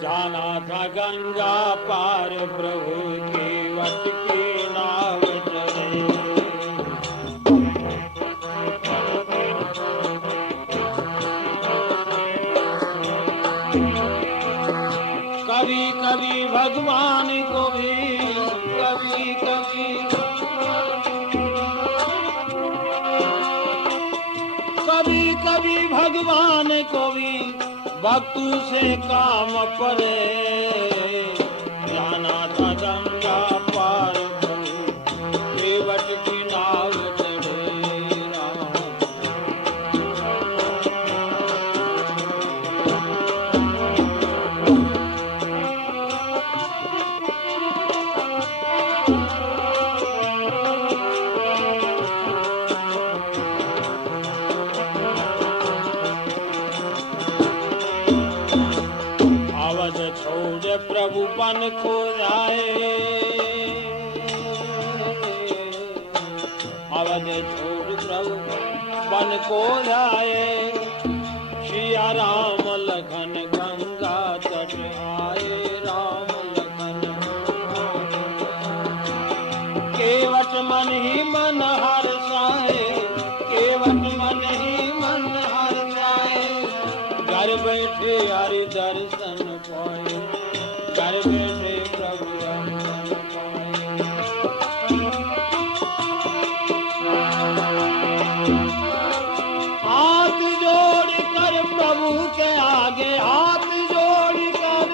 जाना था गंगा पार प्रभु की वट की नाव चढ़े। कभी कभी भगवान को भी कभी कभी भगवान को भी भक्तों से काम पड़े। जाना था गंगा पार केवट की नाव चढ़े। छोड़ प्रभु बन को जाए। अवध छोड़ प्रभु बन को जाए। सिया राम लखन गंगा तट आए। राम लखन केवट मन ही मन हर्षाए। केवट मन ही मन हर्षाए। घर बैठे हरि दर्शन पाए। घर बैठे प्रभु दर्शन पाए। हाथ जोड़ कर प्रभु के आगे हाथ जोड़ कर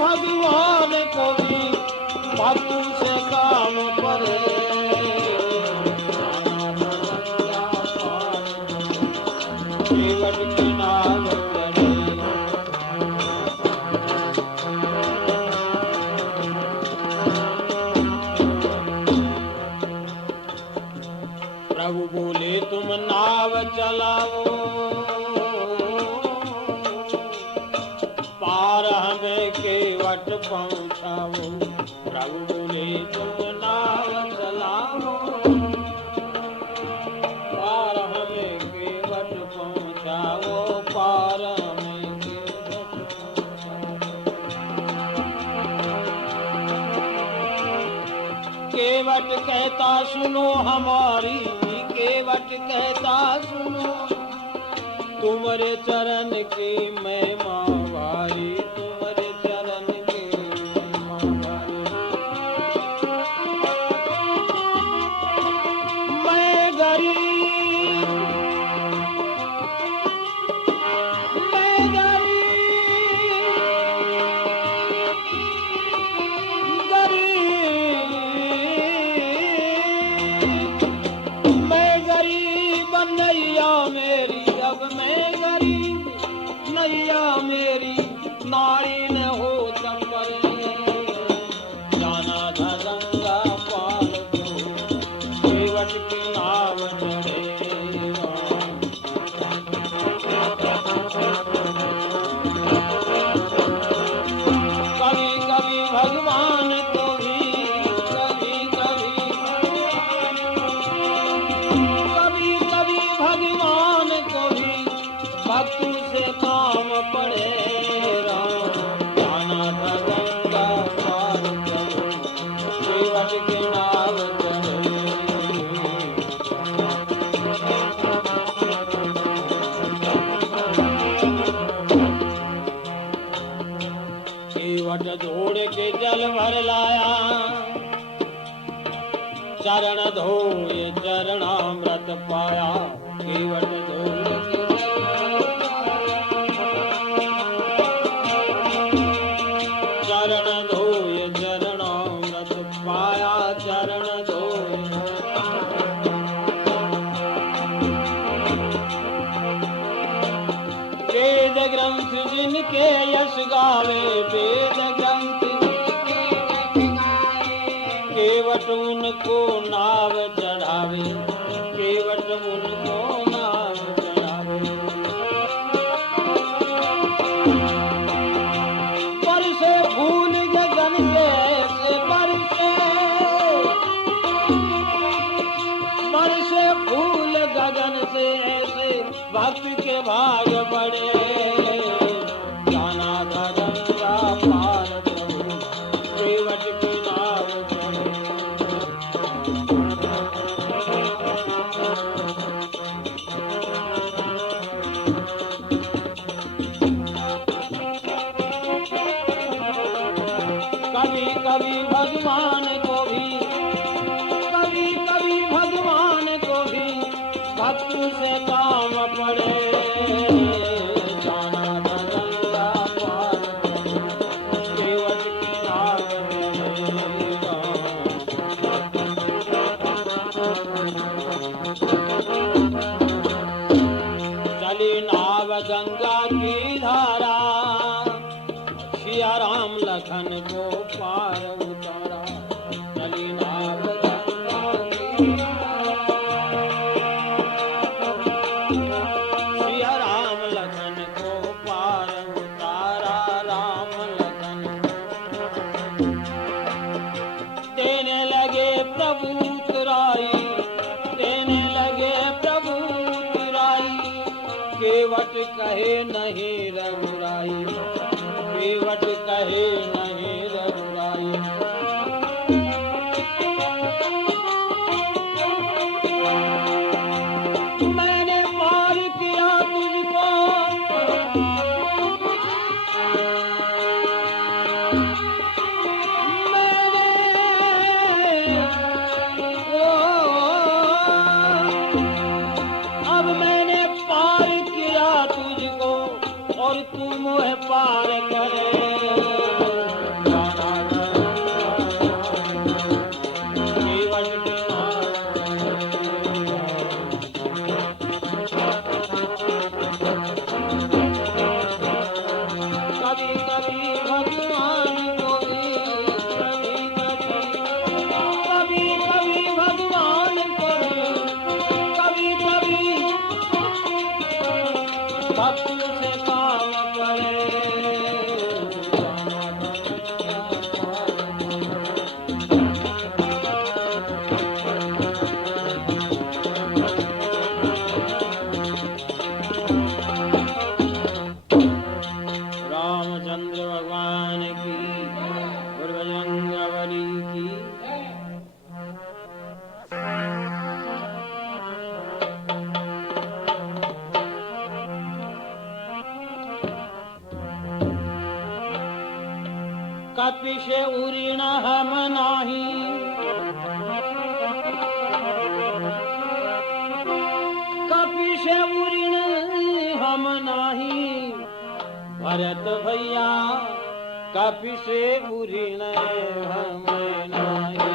भगवान को भी भक्तों से काम पड़े। केवट की नाव चढ़े। प्रभु बोले तुम नाव चलाओ पार हमें केवट पहुँचाओ। प्रभु बोले तुम नाव चलाओ पार हमें केवट पहुँचाओ। पार हमें केवट पहुँचाओ। केवट कहता सुनो हमारी। केवट कहता सुनो तुम्हारे चरण की महिमा भारी। तुम्हारे चरण की महिमा भारी। मैं गरीब नैया मेरी। अब मैं गरीब नैया मेरी नारी न हो चंबल। जाना था गंगा पार केवट की नाव चढ़े। कभी कभी भगवान को भी कभी कभी भगवान को भी भक्तों से काम पड़े। जाना था गंगा पार केवट की नाव चढ़े। केवट दौड़ के जल भर लाया। चरण धोए चरणामृत पाया। केवट धोए चरण धोए चरणामृत पाया। वेद ग्रंथ जिनके यश गावे, वेद ग्रंथ केवट उनको नाव चढ़ावे, केवट उनको नाव चढ़ावे। बरसे फूल गगन से, बरसे फूल गगन से ऐसे भक्त के भाग बड़े। जाना था गंगा पार प्रभु, केवट की नाव चढ़े। कभी कभी भगवान को भी, कभी कभी भगवान को भी भक्त से काम पड़े। जाना था गंगा पार प्रभु, केवट की नाव चली नाव गंगा की धारा, सिया राम लखन को पार उतारा। चली नाव गंगा की धारा, सिया राम लखन को पार उतारा। राम लखन देने लगे प्रभु तुराई, देने लगे प्रभु तुराई। केवट कहे नहीं रघुराई, केवट कहे नहीं रघुराई। मैंने पार किया तुझको, अब मैंने पार किया तुझको और तू मुझे पार करे। कभी कभी भगवान को भी, कभी कभी भगवान को भी, कभी कभी भक्त से काम करे। रामचंद्र भगवान की और बजरंगबली की। कपिशे उरीण हम नाही, कपिशे उरीण हम नाही। भरत भैया कपिशे उरीण हम नाही।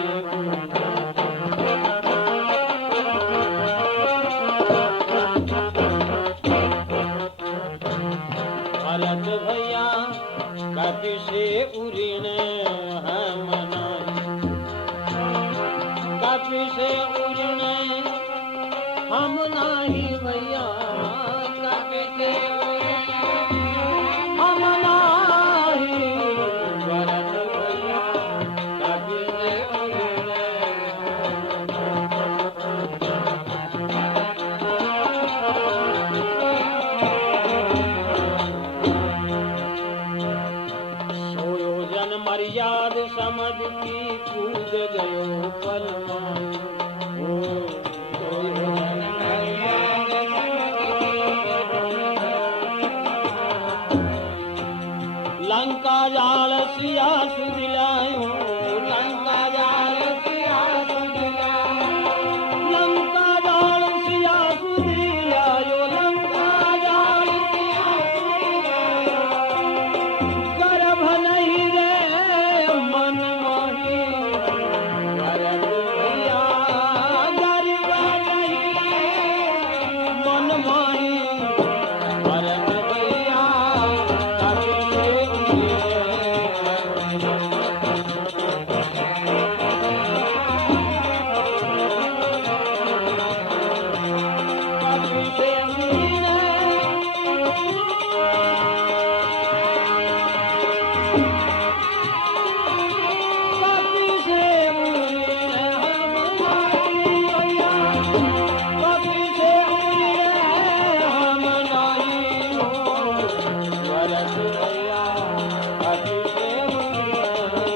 भरत भैया कपिशे उरीण हम नाही। कपिशे उरीण हम नाही भैया, कपिशे हम नाही। भरत भैया कपिशे उरीण सोयोजन मर्याद समझ की कूद गयो पलवान। लंका जाल सिया सुदिलायो, लंका जाल सिया सुदिलायो, लंका जाल सिया सुदिलायो, लंका जाल सिया सुदिलायो। गर्भ नहीं रे मन मोही, भरत भैया गर्भ नहीं रे मन मोही। भरत भैया भरत भैया कपि सेव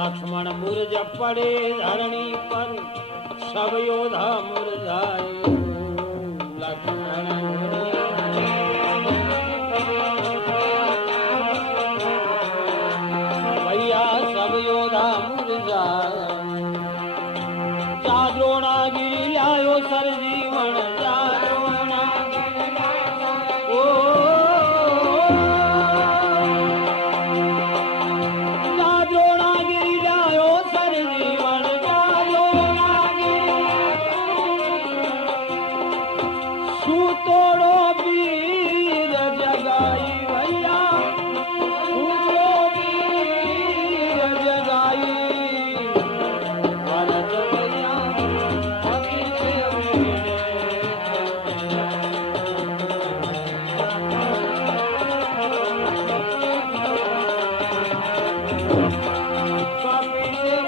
लक्ष्मण मुरझ पड़े धरणी पर सब योद्धा मुरझाए लक्ष्मण भैया सब योद्धा मुरझाए जा द्रोणागिरि लायो सर जीवन जा द्रोणागिरि ओ जा द्रोणागिरि लायो सर जीवन जा द्रोणागिरि सूतोड़ो वीर जगाई भैया सूतोड़ो वीर जगाई भरत भैया कपि सेव कपि सेव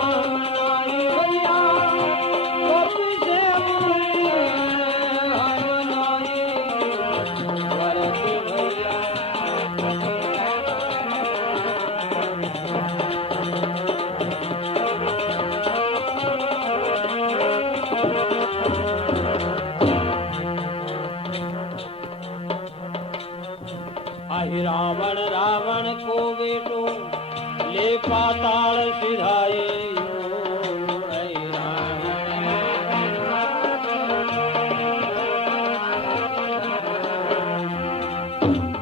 हनुमाई भैया कपि सेव हनुमाई भरत भैया आहि रावण रावण को बेटो ले पाताल सिधाए आहि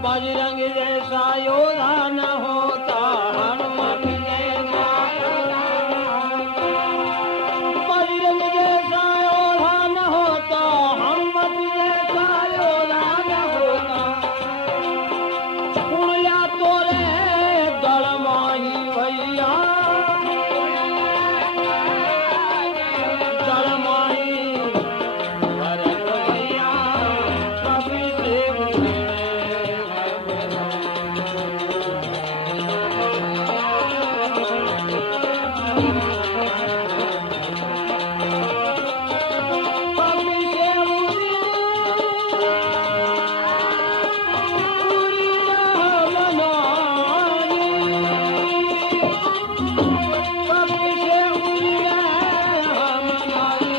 बजरंग जैसा योद्धा न होता हनुमत जैसा बजरंग जैसा योद्धा न होता हनुमत जैसा योद्धा न होता पुण्या तोरे दल माही भैया दल माही भरत भैया कपि सेव कपि सेव पूरी मनाई कपि सेव मनाई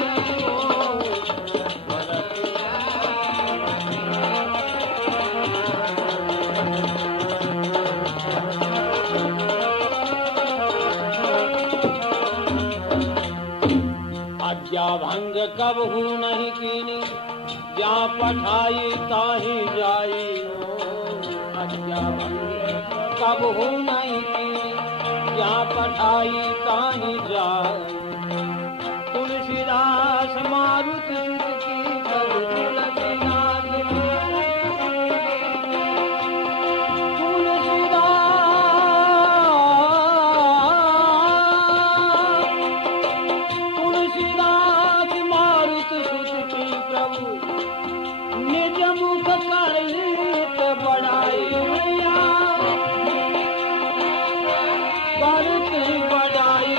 आज्ञा भंग कबहू नहीं कीनी जा पठाई ताही जाई आज्ञा भंग कबहू नहीं कीनी जा पठाई ताही जाई तुलसीदास मारुत सुत की प्रभु तुलसीदास तुलसीदास मारुत सुत की प्रभु निज मुख करलित बड़ाई भैया करत बड़ाई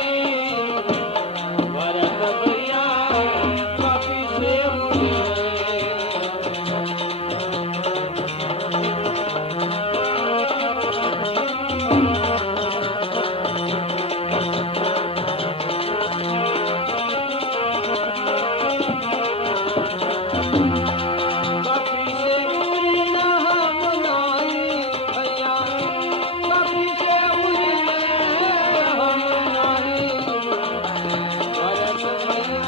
भरत भैया कपि सेव कपि सेव हनुमाई भैया कपि सेव हनुमाई भरत भैया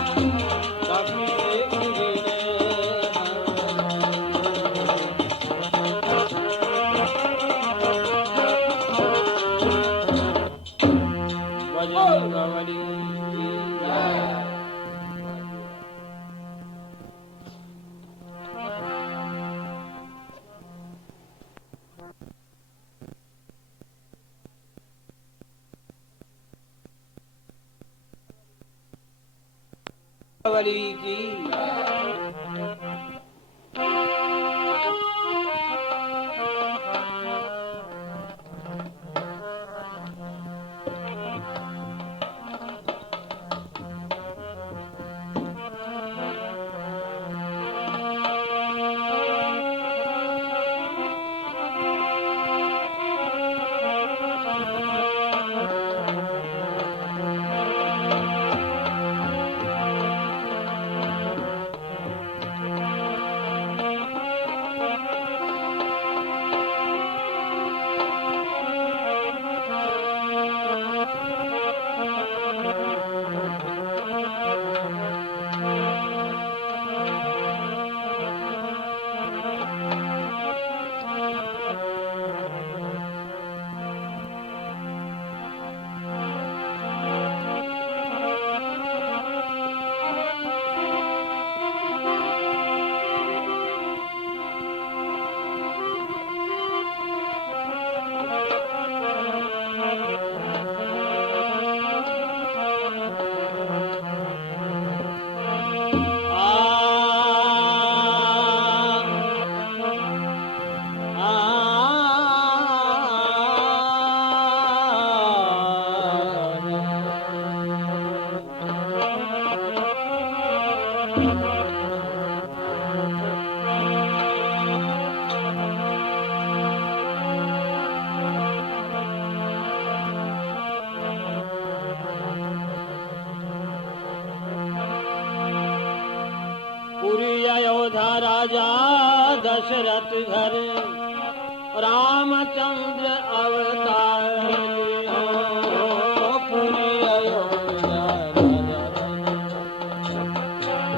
कपि सेव बजरंग बली की जय। बली की राजा दशरथ घर रामचंद्र अवतार लियो, पुरी अयोध्या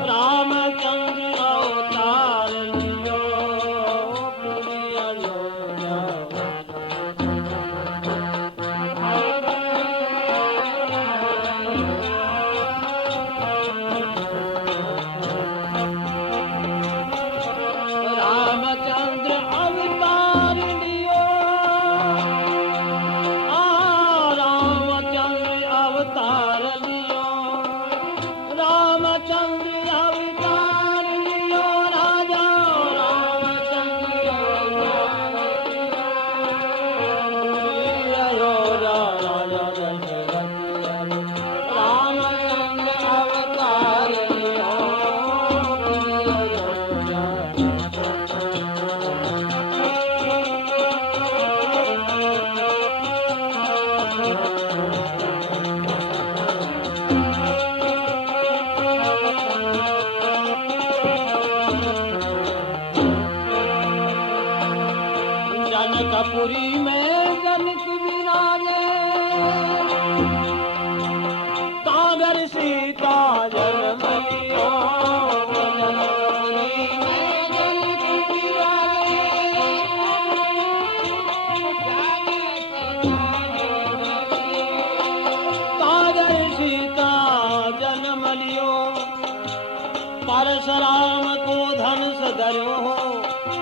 रामचंद्र अवतार लियो, पुरी अयोध्या रामचंद्र अवतार लियो, रामचंद्र अवतार लियो, रामचंद्र अवतार लियो, राजा रामचंद्र अवतार लियो, राजा दशरथ रामचंद्र अवतार लियो, जनकपुरी में जनक विराजे, कागर सीता जन्म लियो, जनकपुरी में जनक विराजे, कागर सीता जन्म लियो, परशुराम को धनुष धर्यो हो,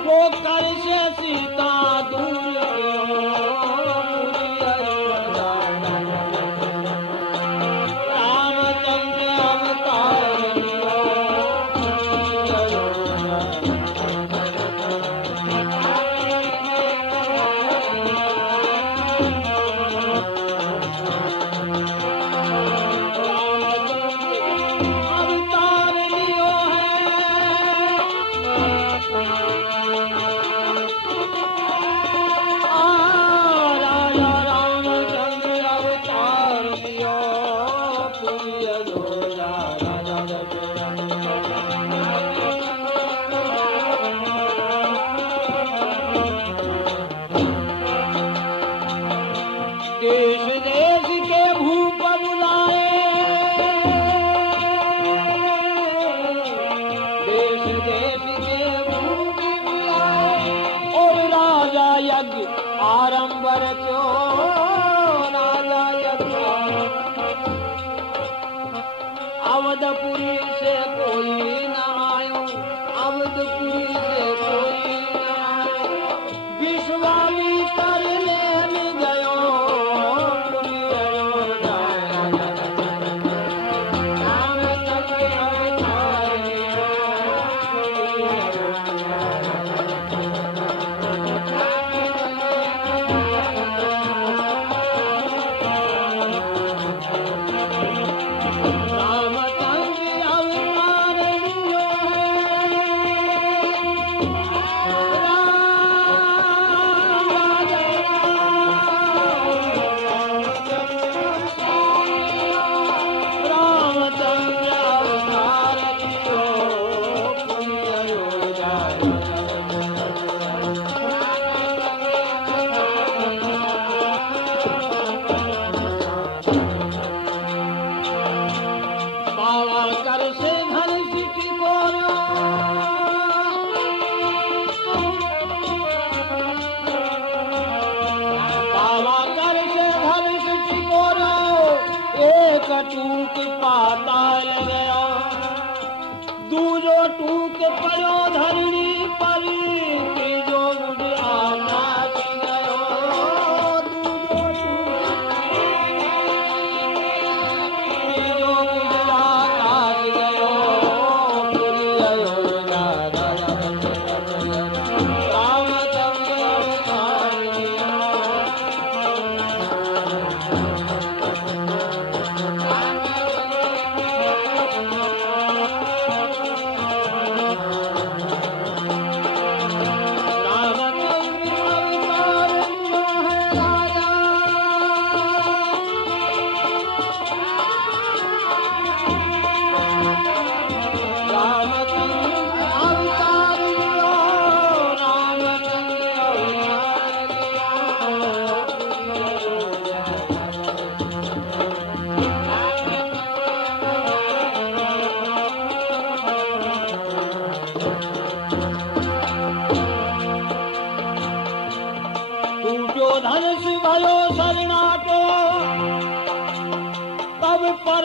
वो कर से सीता दूर गयो, पुरी अयोध्या रामचंद्र अवतार लियो, पुरी अयोध्या अवतार लियो राजा रामचंद्र अवतार लियो, पुरी अयोध्या राजा देश देश के भूप बुलाए, देश देश के भूप बुलाए, और राजा यज्ञ आरंभ रचो, राजा यज्ञ अवधपुरी से कोई न आयो, अवधपुरी से कोई न आयो, विश्वामित्र लेन गयो, पुरी अयोध्या रामचंद्र अवतार लियो, पुरी अयोध्या रामचंद्र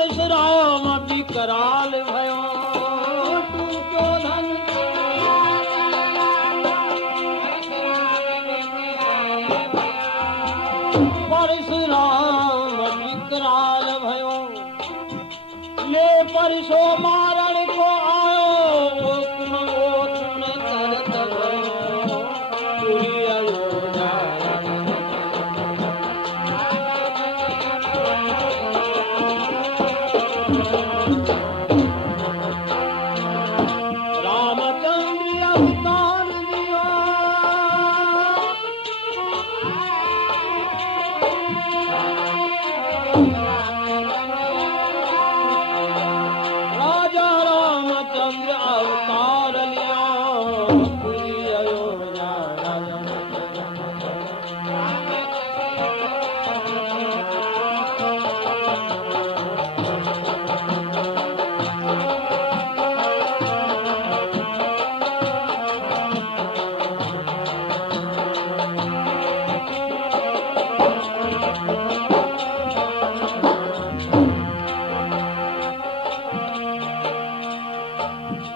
परशुराम विकराल भयो टूटो धन परशुराम विकराल भयो ले परशो मारण को आयो ओकुन करत भयो पूरी अयोध्या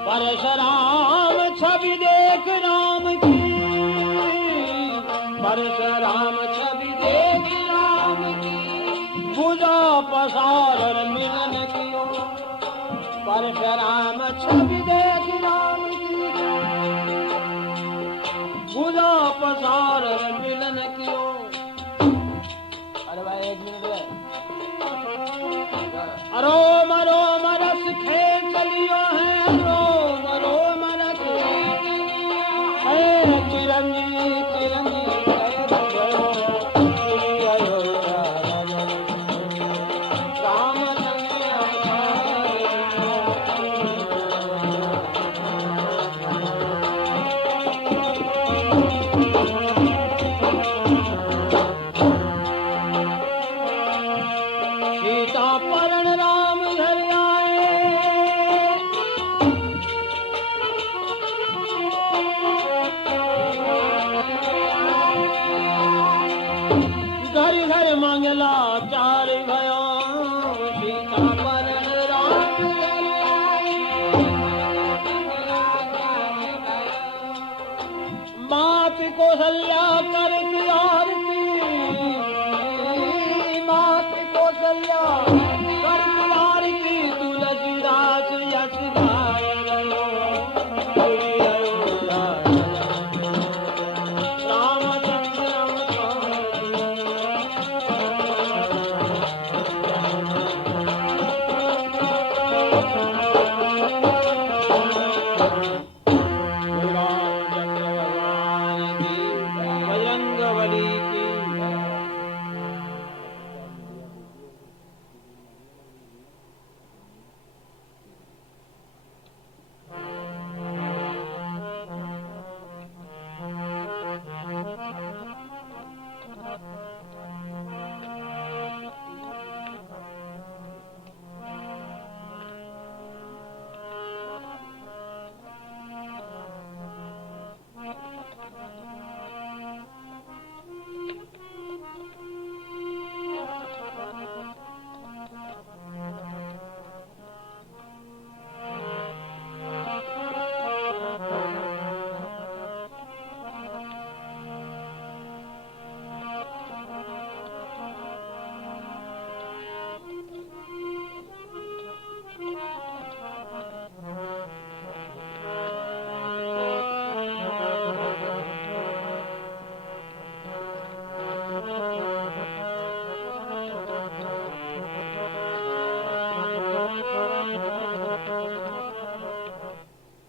परशुराम छवि देख राम की परशुराम छवि देख राम की भुजा पसार मिलन कियो परशुराम छवि देख राम की भुजा पसार मिलन कियो। अरे भाई एक मिनट अरोम अरोम रस खेल चलियो है अरोम अरोम रस चिरंजी चिरंजी सीता परण राम घर आए घर घर मंगला चार भयो सीता परण राम घर आए मात कौशल्या कर आरती मात कौशल्या कर आरती तुलसीदास यश गाय रहो पूरी अयोध्या रामचंद्र भगवान की बजरंगबली की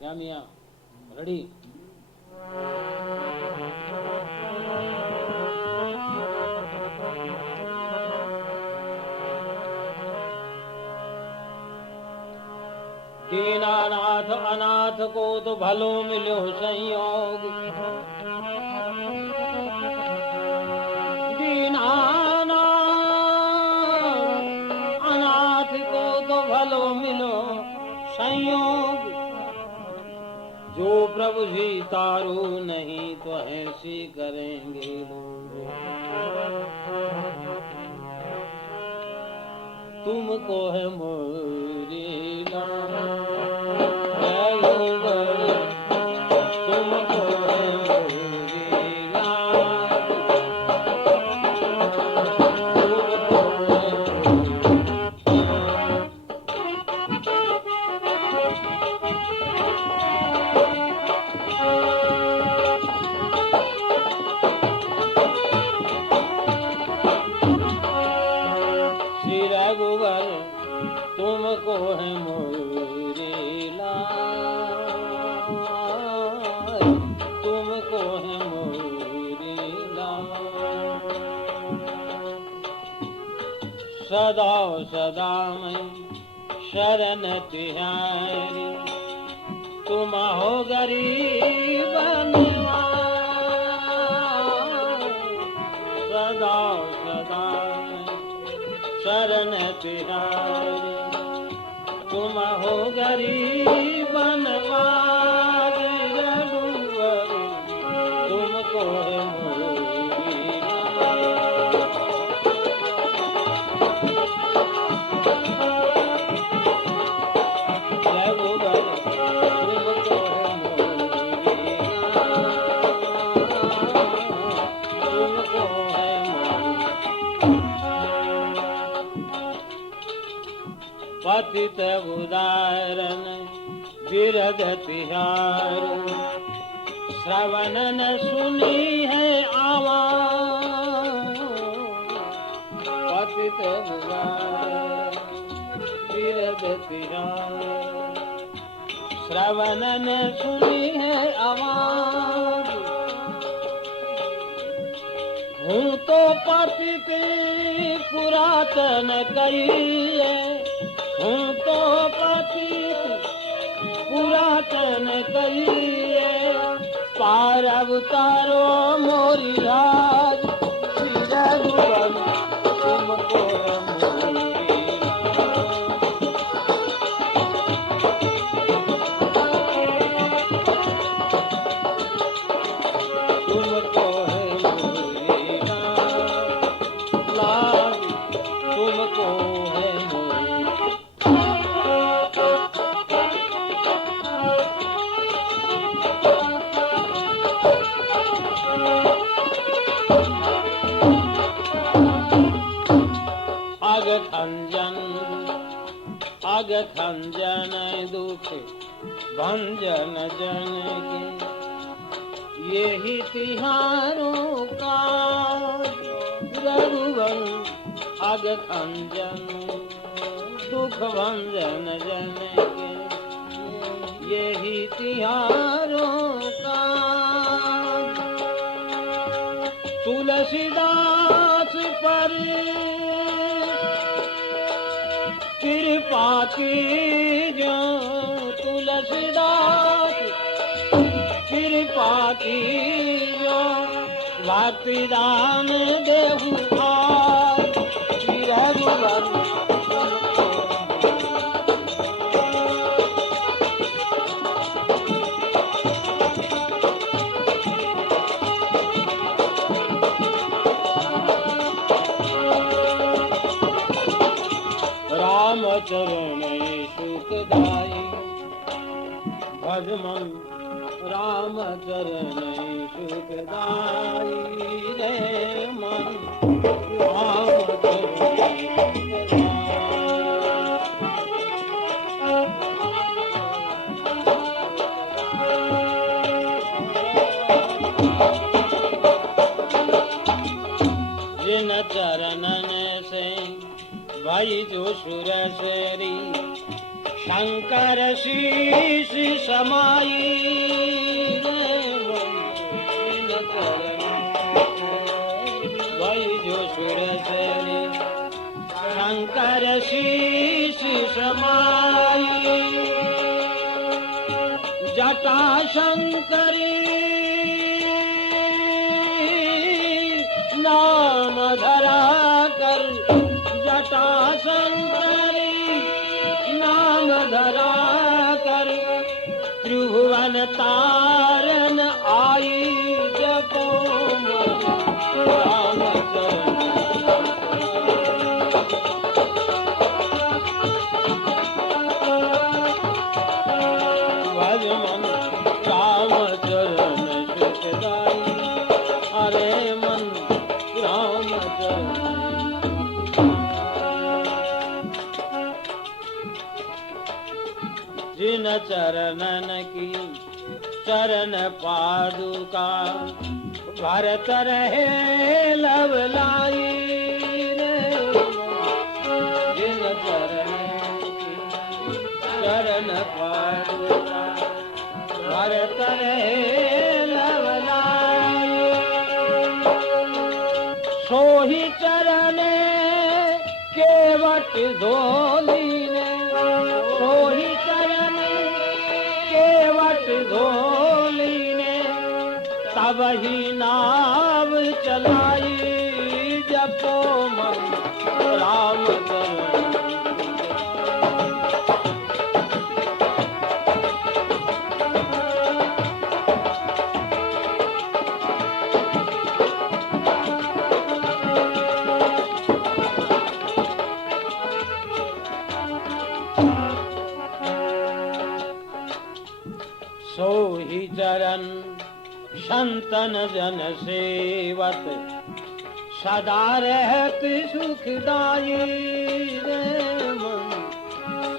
क्या मियाँ रेडी दीनानाथ अनाथ को तो भलो मिलो संयोग दीनानाथ अनाथ को तो भलो मिलो संयोग जो प्रभु जी तारू नहीं तो ऐसी करेंगे लोग तुमको है मोरी लाज, तुमको है मोरी लाज, तुमको रघुवर तुमको है मोरी लाज, तुमको है मोरी लाज। सदा सदा मैं शरण तिहारी, तुम हो गरीब निवाज। सदा सदा शरण तिहारी, तुम हो गरीब नवाज। रघुवर तुमको है मोरी लाज, रघुवर तुमको है मोरी लाज, तुमको है पतित उदाहरण विरध तिहार, श्रवण न सुनी है आवाज। पतित उदाहरण विरध तिहार, श्रवण न सुनी है आवाज। हूँ तो पतित पुरातन कहिए, हूँ तो पतित पुरातन कहिए। पार अवतारो मोरी लाज, रघुवर तुमको मोरी लाज, तुमको है मोरी लाज, तुमको है मोरी। अग खंजन अग खंजन दुख भंजन जन के, यही तिहारों का रघुवर। अग खंजन दुख भंजन जन के, यही तिहारों का। तुलसीदास पर कृपा कीजो, तुलसीदास कृपा कीजो। भक्ति दान देहु आज, रघुवर राम चरण सुखदाई, भजमन राम चरण सुखदाई। रे मन राम चरण जिन चरणन से भाई जो सुर सेरी, शंकर शीश समाई। भाई जो सुर सेरी, शंकर शीश समाई। जटा शंकरी नाम धरा कर, जटा शंकरी नाम धरा कर। त्रिभुवन तारन आई, जपो राम चरण। जिन चरणन की चरण पादुका भरत रहे लवलाई रे जिन चरण की चरण पादुका भरत रहे लवलाई सोही चरण केवट धोली ने सोही चरण केवट धोली ने तब ही नाव चलाई जपो मन राम सोही चरण संतन जन सेवत सदा रहत सुखदाई रे मन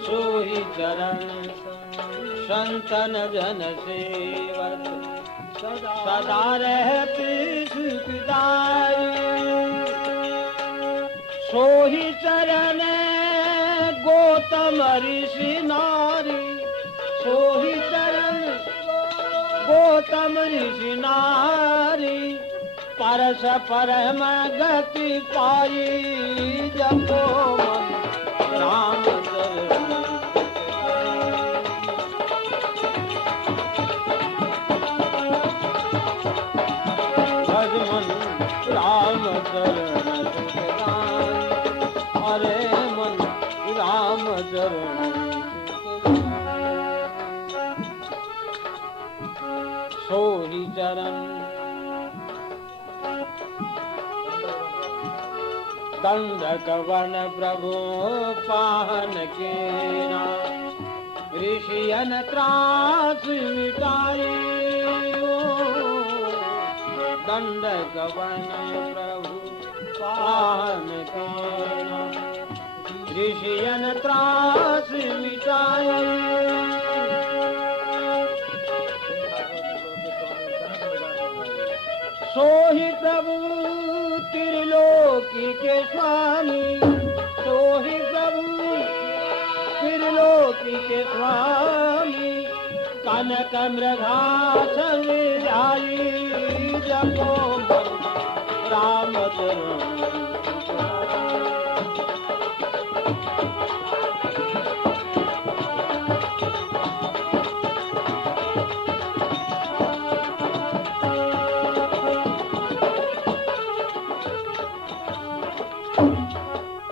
सोही चरण संतन जन सेवत सदा रहत सुखदाई सोही चरण गौतम ऋषि नारी सोही चरण गौतम ऋषि नारी परस परम गति पाई जपो मन राम चरण भज मन राम चरण अरे मन राम चरण सोही चरण दंडक वन प्रभु पाहन के ऋषियन त्रास मिटाई दंडक वन प्रभु पाहन के ऋषियन त्रास मिटाई सोही प्रभु त्रिलोकी के स्वामी सोही प्रभु त्रिलोकी के स्वामी कनक मृगासन आई जपो राम चरण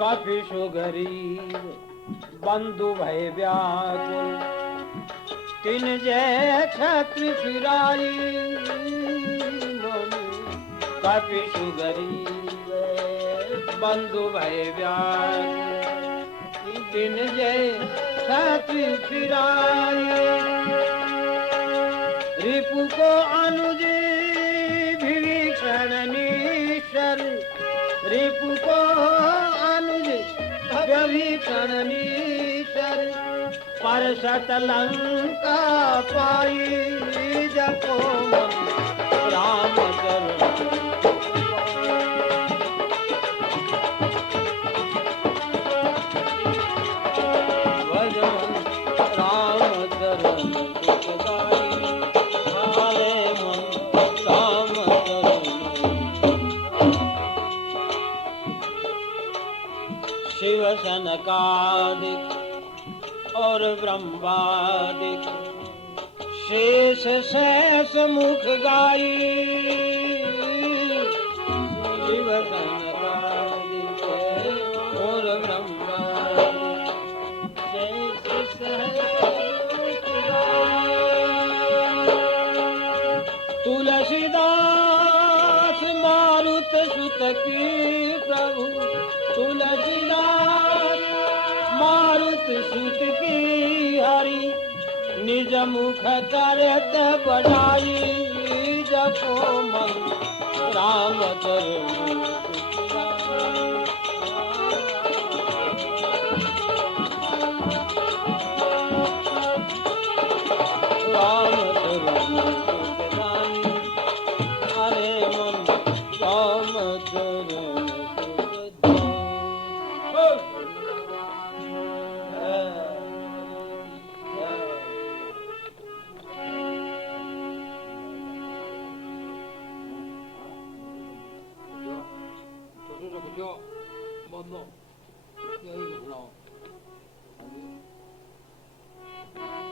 कपिशु गरीब बंधु भय व्याकुल तिन जय छत्र फिराई कपिशु गरीब बंधु भय व्याकुल तिन जय छत्र फिराई रिपु को अनुज विभीषण निश्चर रिपु को विभीषण निश्चर पर सतलंका पाई जपो मन राम चरण भज मन राम चरण सुखदाई हरे मन राम चरण शिव सनकादिक और ब्रह्मादिक शेष शेष मुख गाई शिव सनकादिक और ब्रह्मादिक शेष शेष मुख गाई तुलसीदास मारुत सुत की प्रभु तुलसीदास मारुत सुत की हरि निज मुख करत बढ़ाई जपो मन राम चरण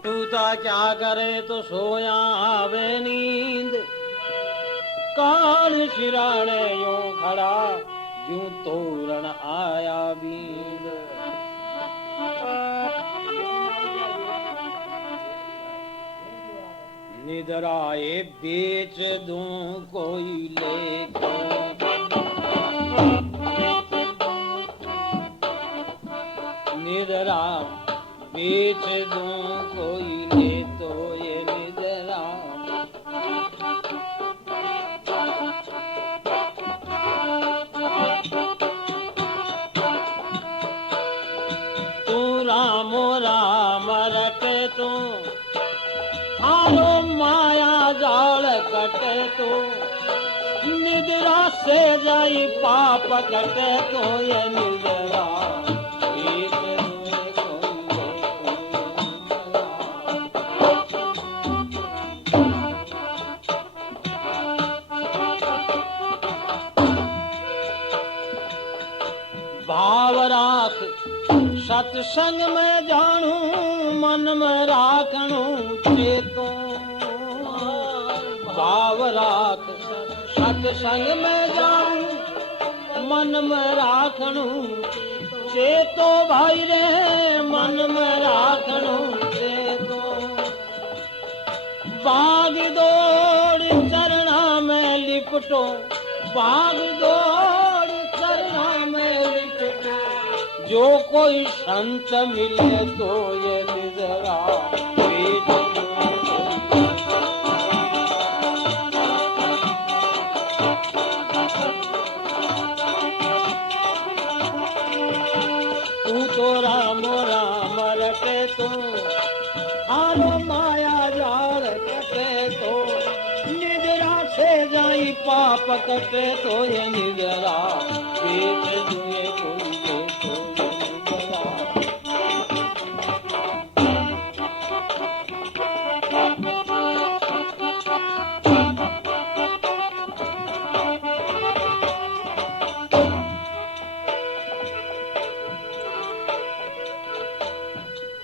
तूता क्या करे तो सोया आवे नींद, कान सिराने यूं खड़ा यूं तोरण आया बींद। निद्राए बेच दूं कोई लेके, निद्रा बेच दूं कोई ले तो ये निद्रा। तू रामो राम रटे तू, हारो माया जाल कटे तो, निद्रा से जाई पाप कटे तो ये निद्रा। भाव राख सत्संग में जानू, मन में राखणू चेतो। भाव राख सत्संग में जानू, मन में राखणू चेतो। भाई रे मन में राखणू चेतो। भाग दौड़ चरणा में लिपटो, भाग दौड़ चरणा में लिपटो। जो कोई संत मिले तो ये निद्रा बेच तू तो राम राम रटे तो, हारो माया जाल कटे तो, निद्रा से जाई पाप कटे तो ये निद्रा बेच दुए कोई ले तो ये निद्रा।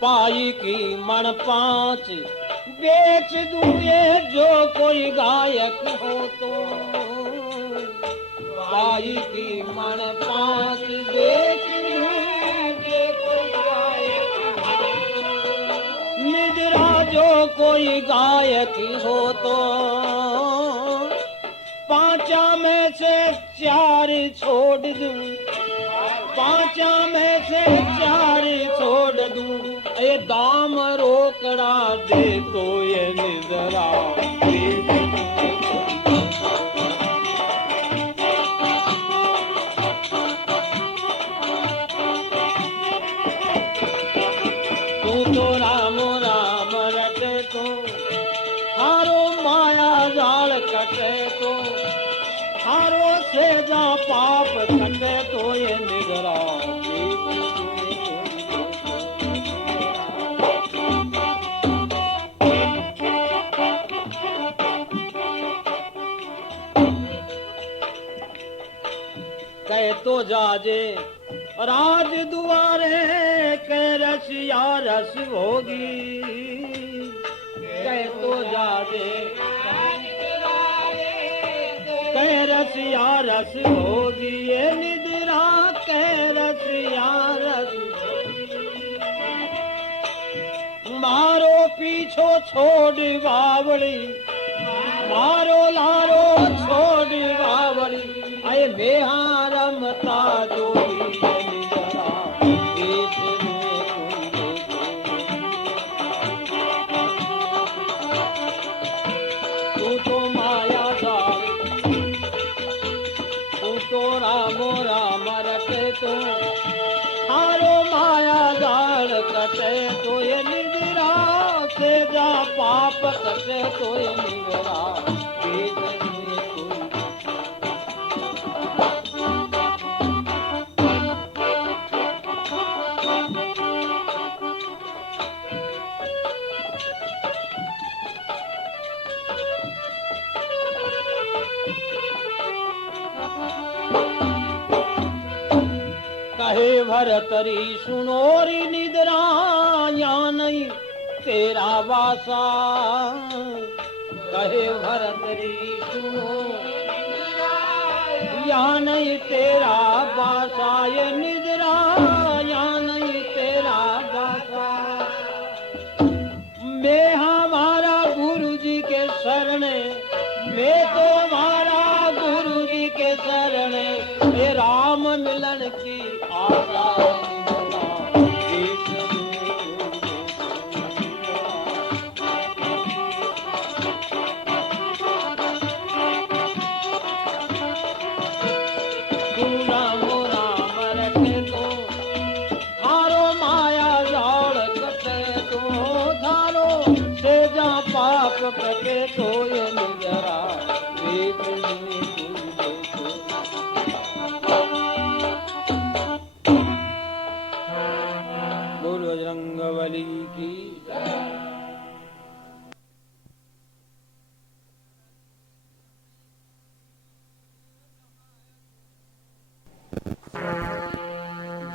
पाई की मन 5 बेच दूं ये जो कोई गायक हो तो। पाई की मन 5 बेच दूं ये कोई गायक हो। निद्रा जो कोई गायक हो तो, 5 में से 4 छोड़ दूं, 5 में से 4 छोड़ दूं। ये दाम रोकड़ा दे तो ये निद्रा तू तो राम राम रटे तो, हारो माया जाल कटे तो, हारो से जा पाप कटे तो ये निद्रा। कह तो जाजे राज दुआरे, कह रसिया रस होगी। कह तो जाजे कह रसिया रस होगी, ये निद्रा कह रसिया रस। मारो पीछो छोड़ बावड़ी, मारो लारो छोड़ बावड़ी। अय बेहा रमता जोड़ी निद्रा बेच तू तो माया जाल, तू तो रामो राम रटे तो, हारो माया जाल कटे तो ये निद्रा से जा पाप कटे तो ये निद्रा बेच कहे भरतरी सुनोरी निद्रा या नहीं, तेरा वासा कहे भरत री सुनो यहाँ नहीं तेरा वासा ये निजरा यहाँ नहीं तेरा वासा मैं हमारा गुरु जी के शरण मैं तो हमारा गुरु जी के शरण ये राम मिलन की आशा कटे तो ये निजरा बोल बजरंगबली की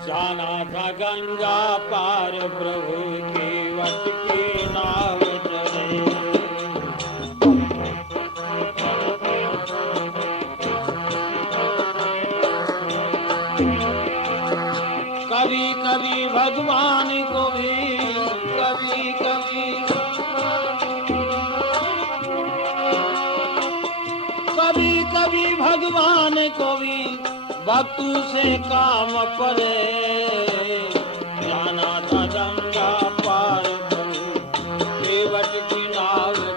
जाना था गंगा पार प्रभु के वट की नाव कभी कभी भगवान को भी कभी कभी भगवान को भी भक्तों से काम पड़े जाना था गंगा पार केवट की नाव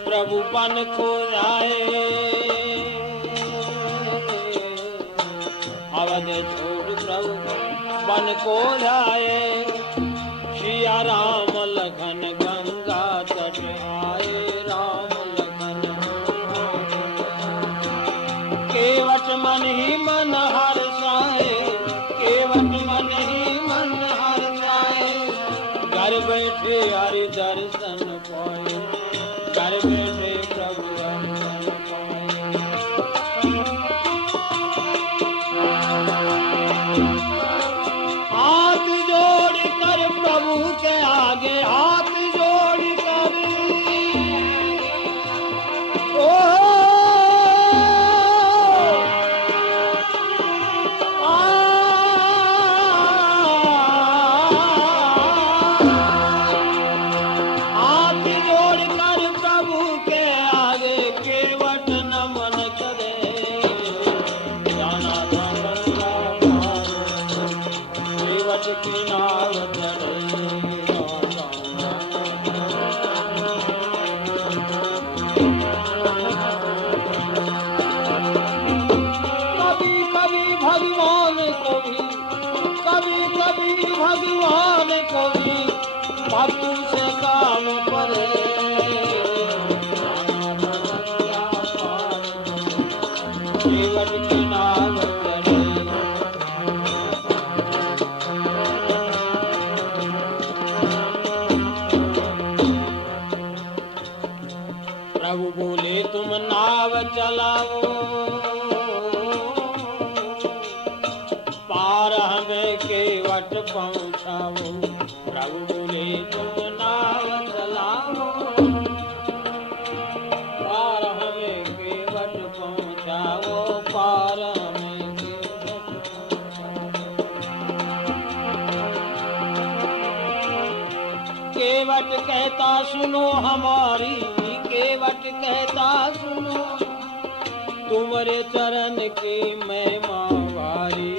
प्रभु बन को जाए अवध छोड़ प्रभु बन को जाए सिया राम लखन गंगा तट आए राम लखन केवट मन ही मन हर्षाए केवट मन ही मन हर्षाए घर बैठे हरि दर्शन पाए घर बैठे प्रभु हाथ जोड़ कर प्रभु के आगे हाथ जोड़ कर भगवान को भी भक्तों से काम पड़े केवट की नाव करे प्रभु बोले तुम नाव चलाओ पार हमें केवट पहुँचाओ प्रभु बोले तुम नाव चलाओ पार हमें केवट पहुँचाओ पार हमें केवट कहता सुनो हमारी केवट कहता सुनो तुम्हारे चरण की महिमा वारी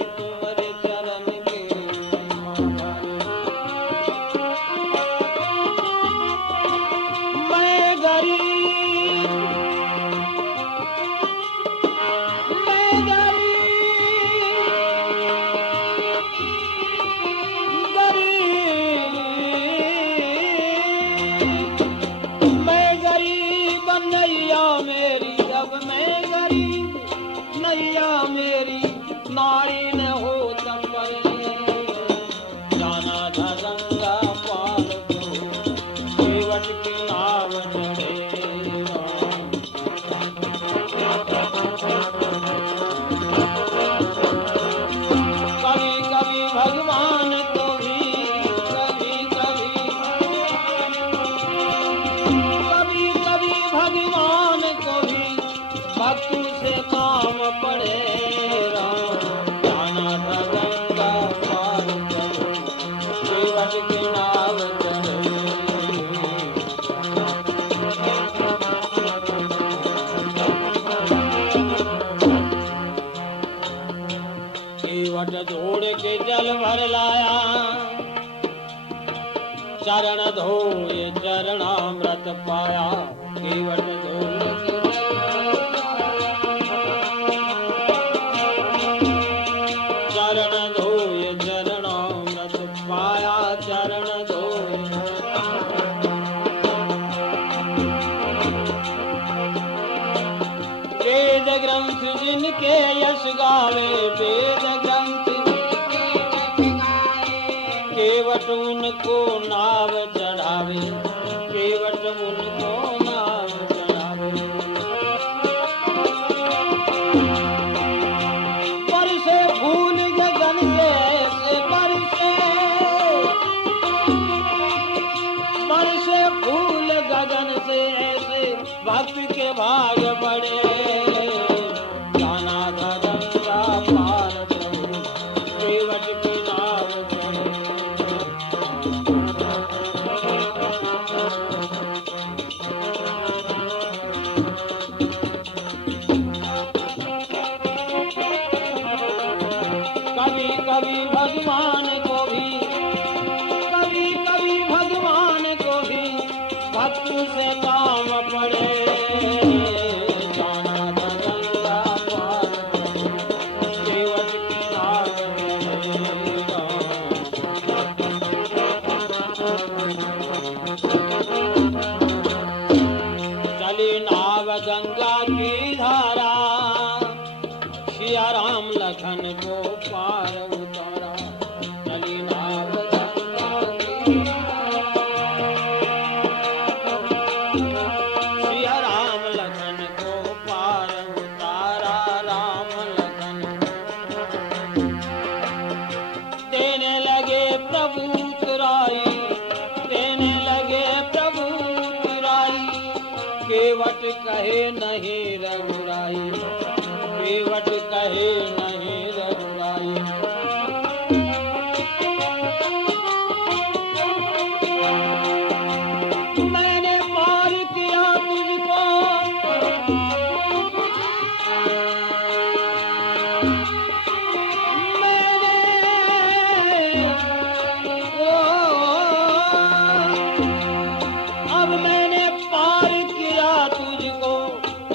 मेरी भक्त से काम पड़े राम, जाना था गंगा पार करो, केवट की नाव चढ़े। केवट दौड़ के जल भर लाया, चरण धोए चरणामृत पाया। केवट दौड़ के चरण धोए चरणामृत पाया, चरण धोए। वेद ग्रंथ जिनके यश गावे, वेद ग्रंथ केवट उनको नाव चढ़ावे, केवट उनको नाव चढ़ावे। बरसे फूल गगन से ऐसे बरसे फूल गगन से ऐसे, भक्त के भाग बड़े। जाना था गंगा पार करो, केवट की नाव चढ़े। कभी कभी भगवान को भी, कभी कभी भगवान को भी भक्त से काम पड़े। जाना था गंगा पार करो, केवट की नाव चली नाव गंगा की धारा, सिया राम लखन को पार उतारा। चली नाव गंगा की धारा, सिया राम लखन को पार उतारा। राम लखन देने लगे प्रभु तुराई, देने लगे प्रभु तुराई। केवट कहे नहीं रघुराई, केवट कहे नहीं रघुराई। मैंने पार किया तुझको, अब मैंने पार किया तुझको,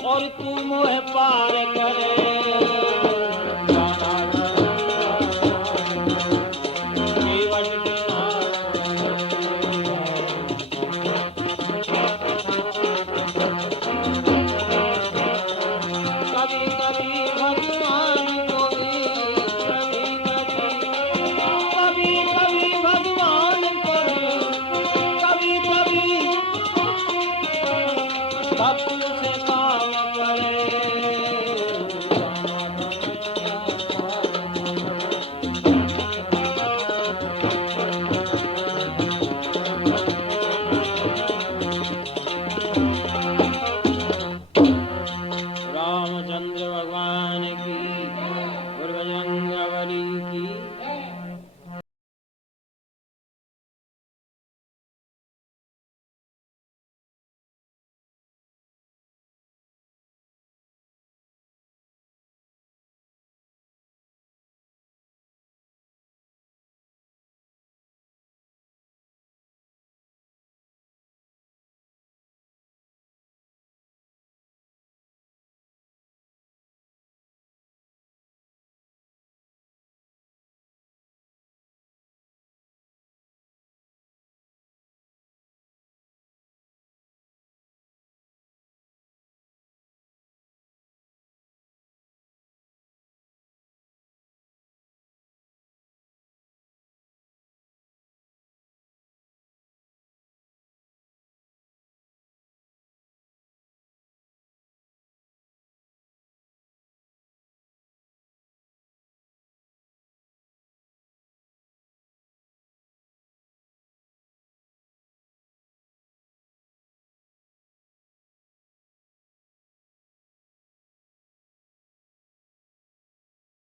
और तू मुझे पार करे। केवट की कभी कभी भगवान को भी, कभी कभी भगवान को भी, कभी कभी भक्त से काम पड़े। रामचंद्र भगवान की